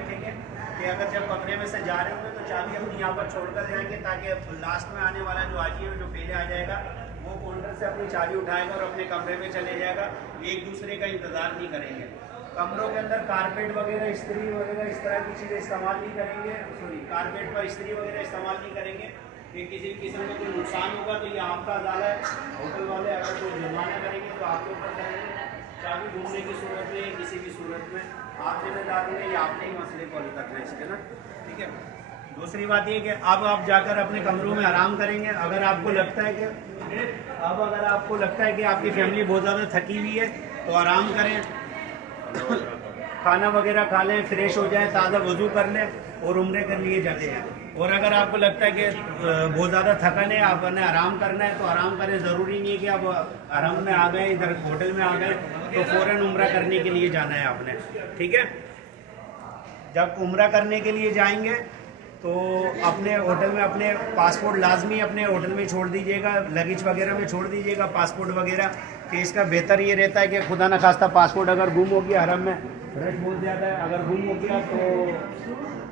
رکھیں گے کہ اگر جب کمرے میں سے جا رہے ہوں گے تو چابی اپنی یہاں پر چھوڑ کر جائیں گے، تاکہ لاسٹ میں آنے والا جو حاجی ہے جو پہلے آ جائے گا وہ کاؤنٹر سے اپنی چابی اٹھائے گا اور اپنے کمرے میں چلے جائے گا، ایک دوسرے کا انتظار نہیں کریں گے۔ کمروں کے اندر کارپیٹ وغیرہ استری وغیرہ اس طرح کی چیزیں استعمال نہیں کریں گے، کارپیٹ پر استری وغیرہ استعمال نہیں کریں گے کہ کسی بھی قسم کا کوئی نقصان ہوگا تو یہ آپ کا ادارہ ہے، ہوٹل والے اگر کوئی جرمانہ کریں گے تو آپ کے اوپر کریں گے۔ چابی گھومنے کی صورت میں کسی بھی صورت میں آپ ذمہ دار ہیں، یہ آپ نے ہی مسئلے کو حل کرنا ہے اس کے نا، ٹھیک ہے۔ دوسری بات یہ کہ اب آپ جا کر اپنے کمروں میں آرام کریں گے۔ اگر آپ کو لگتا ہے کہ آپ کی فیملی بہت زیادہ تھکی ہوئی ہے تو آرام کریں، کھانا وغیرہ کھا لیں، فریش ہو جائیں، تازہ وضو کر لیں اور عمرے کے لیے چلے جائیں۔ اور اگر آپ کو لگتا ہے کہ بہت زیادہ تھکن ہے، آپ نے آرام کرنا ہے تو آرام کریں، ضروری نہیں ہے کہ آپ حرم میں آ گئے، ادھر ہوٹل میں آ گئے تو فوراً عمرہ کرنے کے لیے جانا ہے آپ نے، ٹھیک ہے۔ جب عمرہ کرنے کے لیے جائیں گے تو اپنے ہوٹل میں اپنے پاسپورٹ لازمی اپنے ہوٹل میں چھوڑ دیجیے گا، لگیج وغیرہ میں چھوڑ دیجیے گا پاسپورٹ وغیرہ، کہ اس کا بہتر یہ رہتا ہے کہ خدا نخواستہ پاسپورٹ اگر گم ہو گیا، حرم میں رش بہت زیادہ ہے، اگر گم ہو گیا تو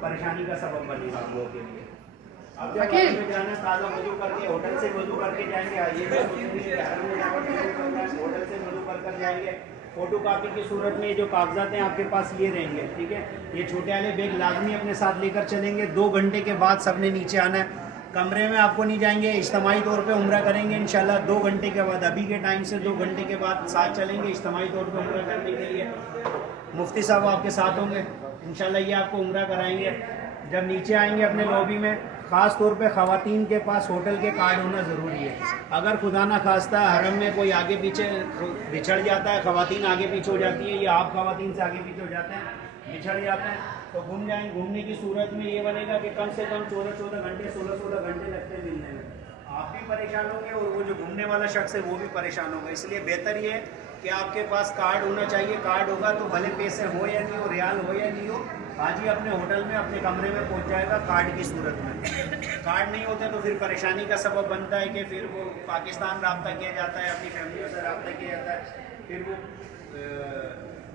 پریشانی کا سبب بنے گا آپ لوگوں کے لیے۔ اب جب حرم میں جانا ہے تازہ وضو کر کے ہوٹل سے وضو کر کے جائیں گے، یہ بھی سوچیں گے کہ حرم میں جا کر وضو کرنا ہے، ہوٹل سے وضو کر کر جائیں گے۔ فوٹو کاپی کی صورت میں جو کاغذات ہیں آپ کے پاس یہ رہیں گے، ٹھیک ہے۔ یہ چھوٹے والے بیگ لازمی اپنے ساتھ لے کر چلیں گے۔ 2 گھنٹے کے بعد سب نے نیچے آنا ہے، کمرے میں آپ کو نہیں جائیں گے، اجتماعی طور پہ عمرہ کریں گے انشاءاللہ 2 گھنٹے کے بعد، ابھی کے ٹائم سے 2 گھنٹے کے بعد ساتھ چلیں گے اجتماعی طور پہ عمرہ کرنے کے لیے۔ مفتی صاحب آپ کے ساتھ ہوں گے انشاءاللہ، یہ آپ کو عمرہ کرائیں گے۔ جب نیچے آئیں گے اپنے لابی میں، خاص طور پہ خواتین کے پاس ہوٹل کے کارڈ ہونا ضروری ہے۔ اگر خدا نہ خواستہ حرم میں کوئی آگے پیچھے بچھڑ جاتا ہے، خواتین آگے پیچھے ہو جاتی ہیں یا آپ خواتین سے آگے پیچھے ہو جاتے ہیں، بچھڑ جاتے ہیں تو گھومنے کی صورت میں یہ بنے گا کہ کم سے کم 14 گھنٹے 16 گھنٹے لگتے ہیں ملنے میں، آپ بھی پریشان ہوں گے اور وہ جو گھومنے والا شخص ہے وہ بھی پریشان ہوگا۔ اس لیے بہتر یہ ہے کہ آپ کے پاس کارڈ ہونا چاہیے، کارڈ ہوگا تو بھلے پیسے ہو یا نہیں ہو، ریال ہو یا نہیں ہو، حاجی اپنے ہوٹل میں اپنے کمرے میں پہنچ جائے گا کارڈ کی صورت میں۔ کارڈ نہیں ہوتے تو پھر پریشانی کا سبب بنتا ہے کہ پھر وہ پاکستان رابطہ کیا جاتا ہے، اپنی فیملیوں سے رابطہ کیا جاتا ہے، پھر وہ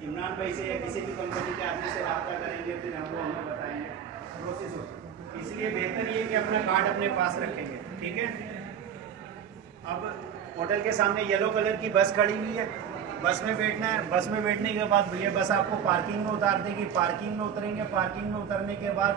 عمران بھائی سے یا کسی بھی کمپنی کے آدمی سے رابطہ کریں گے، پھر ہم وہ ہمیں بتائیں گے پروسیس ہوتا ہے۔ اس لیے بہتر یہ کہ اپنا کارڈ اپنے پاس رکھیں گے، ٹھیک ہے۔ اب ہوٹل کے سامنے یلو کلر کی بس کھڑی ہوئی ہے، بس میں بیٹھنا ہے۔ بس میں بیٹھنے کے بعد یہ بس آپ کو پارکنگ میں اتار دے گی، پارکنگ میں اتریں گے، پارکنگ میں اترنے کے بعد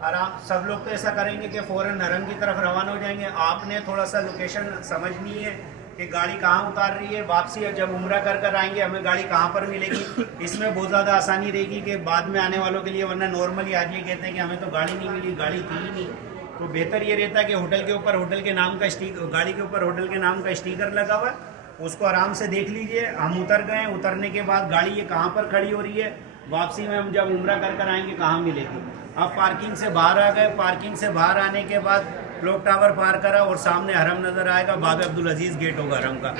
آرام سب لوگ تو ایسا کریں گے کہ فوراً حرم کی طرف روانہ ہو جائیں گے۔ آپ نے تھوڑا سا لوکیشن سمجھنی ہے کہ گاڑی کہاں اتار رہی ہے، واپسی جب عمرہ کر کر آئیں گے ہمیں گاڑی کہاں پر ملے گی، اس میں بہت زیادہ آسانی رہے گی کہ بعد میں آنے والوں کے لیے، ورنہ نارملی آدمی کہتے ہیں کہ ہمیں تو گاڑی نہیں ملی، گاڑی تھی ہی نہیں۔ تو بہتر یہ رہتا ہے کہ ہوٹل کے اوپر ہوٹل کے نام کا گاڑی کے اوپر ہوٹل کے نام کا اسٹیکر لگا ہوا ہے، اس کو آرام سے دیکھ لیجئے۔ ہم اتر گئے، اترنے کے بعد گاڑی یہ کہاں پر کھڑی ہو رہی ہے، واپسی میں ہم جب عمرہ کر کر آئیں گے کہاں ملے گی۔ اب پارکنگ سے باہر آ گئے، پارکنگ سے باہر آنے کے بعد کلوک ٹاور پار کرا اور سامنے حرم نظر آئے گا، باب عبدالعزیز گیٹ ہوگا حرم کا۔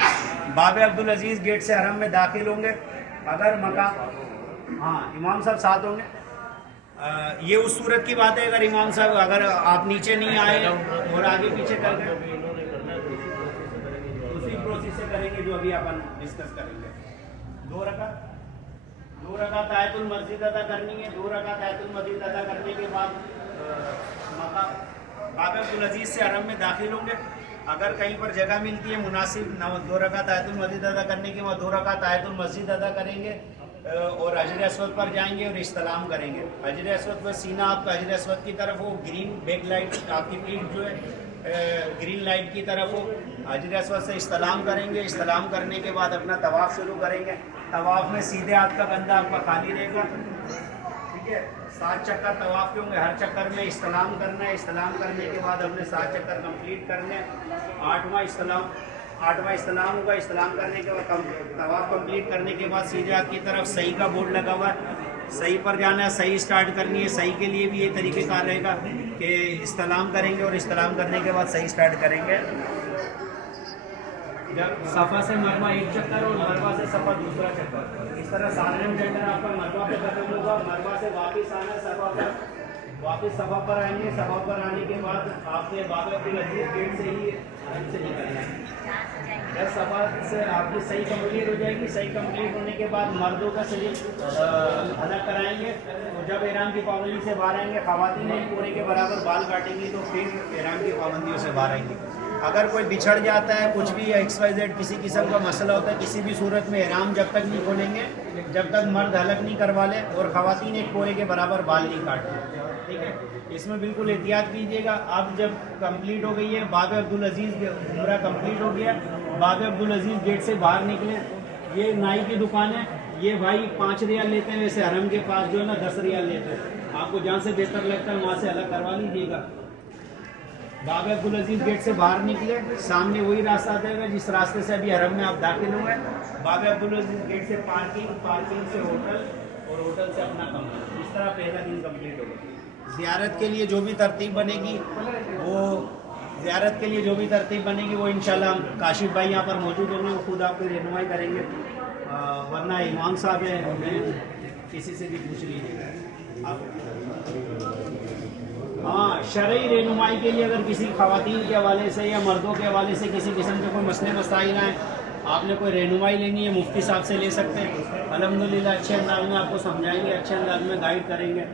باب عبدالعزیز گیٹ سے حرم میں داخل ہوں گے۔ اگر مقام، ہاں امام صاحب ساتھ ہوں گے، یہ اس صورت کی بات ہے اگر امام صاحب اگر آپ نیچے نہیں آئے اور آگے پیچھے کر گئے، اسی پروسیس سے کریں گے جو ابھی اپن ڈسکس کریں گے۔ 2 رکعت آیت المسجد ادا کرنی ہے۔ 2 رکعت آیت المسجد ادا کرنے کے بعد باب عبدالعزیز سے حرم میں داخل ہوں گے۔ اگر کہیں پر جگہ ملتی ہے مناسب 2 رکعت آیت المسجد ادا کرنے کے بعد 2 رکعت آیت المسجد ادا کریں گے اور حجر اسود پر جائیں گے اور استلام کریں گے۔ حجر اسود پر سینہ آپ کا حجر اسود کی طرف ہو، گرین بیک لائٹ آپ کی پیٹھ جو ہے گرین لائٹ کی طرف ہو، حجر اسود سے استلام کریں گے۔ استلام کرنے کے بعد اپنا طواف شروع کریں گے۔ طواف میں سیدھے ہاتھ کا بندہ آپ کا خالی رہے گا، ٹھیک ہے۔ 7 چکر طواف کے ہوں گے، ہر چکر میں استلام کرنا ہے۔ استلام کرنے کے بعد ہم نے 7 چکر کمپلیٹ کرنے ہیں۔ 8واں استلام ہوگا۔ استلام کرنے کے بعد طواف کمپلیٹ کرنے کے بعد سیدھے ہاتھ کی طرف صحیح کا بورڈ لگا ہوا ہے، صحیح پر جانا ہے، صحیح اسٹارٹ کرنی ہے۔ صحیح کے لیے بھی یہ طریقہ کار رہے گا کہ استلام کریں گے اور استلام کرنے کے بعد صحیح اسٹارٹ کریں گے۔ جب صفا سے مروہ 1 چکر اور مروہ سے صفا 2 چکر، اس طرح سالم چکر آپ کا مروہ پہ ختم ہوگا۔ مروہ سے واپس آنا ہے صفا پر واپس صفا پر آئیں گے. صفا پر آنے کے بعد آپ نے باب عبدالعزیز گیٹ سے ہی حرم سے نکلنا ہے. 10 صفا سے آپ کی صحیح کمپلیٹ ہو جائے گی. صحیح کمپلیٹ ہونے کے بعد مردوں کا صحیح حلق کرائیں گے. جب احرام کی پابندی سے باہر آئیں گے, خواتین ایک پورے کے برابر بال کاٹیں گی تو پھر احرام کی پابندیوں سے باہر آئیں گے. اگر کوئی بچھڑ جاتا ہے, کچھ بھی XYZ کسی قسم کا مسئلہ ہوتا ہے, کسی بھی صورت میں احرام جب تک نہیں کھولیں گے, جب تک مرد حلق نہیں کروا لے اور خواتین ایک پورے کے برابر بال نہیں کاٹیں. ٹھیک ہے, اس میں بالکل احتیاط کیجیے گا. اب جب کمپلیٹ ہو گئی ہے, باب عبدالعزیز عمرہ کمپلیٹ ہو گیا, باب عبدالعزیز گیٹ سے باہر نکلیں. یہ نائی کی دکان ہے, یہ بھائی 5 ریال لیتے ہیں, ویسے حرم کے پاس جو ہے نا 10 ریال لیتے ہیں. آپ کو جہاں سے بہتر لگتا ہے وہاں سے الگ کروا لیجیے گا. باب عبدالعزیز گیٹ سے باہر نکلے, سامنے وہی راستہ آ جائے گا جس راستے سے ابھی حرم میں آپ داخل ہوئے. باب عبدالعزیز گیٹ سے پارکنگ سے ہوٹل, اور ہوٹل سے اپنا کمرہ. اس طرح پہلا دن کمپلیٹ ہوگا. زیارت کے لیے جو بھی ترتیب بنے گی وہ انشاءاللہ ہم کاشف بھائی یہاں پر موجود ہوں گے, وہ خود آپ کی رہنمائی کریں گے. ورنہ امام صاحب ہیں, کسی سے بھی پوچھ لیجیے گا آپ. ہاں, شرعی رہنمائی کے لیے اگر کسی خواتین کے حوالے سے یا مردوں کے حوالے سے کسی قسم کے کوئی مسئلے مسائل ہیں, آپ نے کوئی رہنمائی لینی ہے, مفتی صاحب سے لے سکتے ہیں. الحمدللہ اچھے انداز میں آپ کو سمجھائیں گے, اچھے انداز میں گائیڈ کریں گے.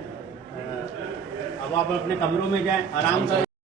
اب آپ اپنے کمروں میں جائیں, آرام کریں.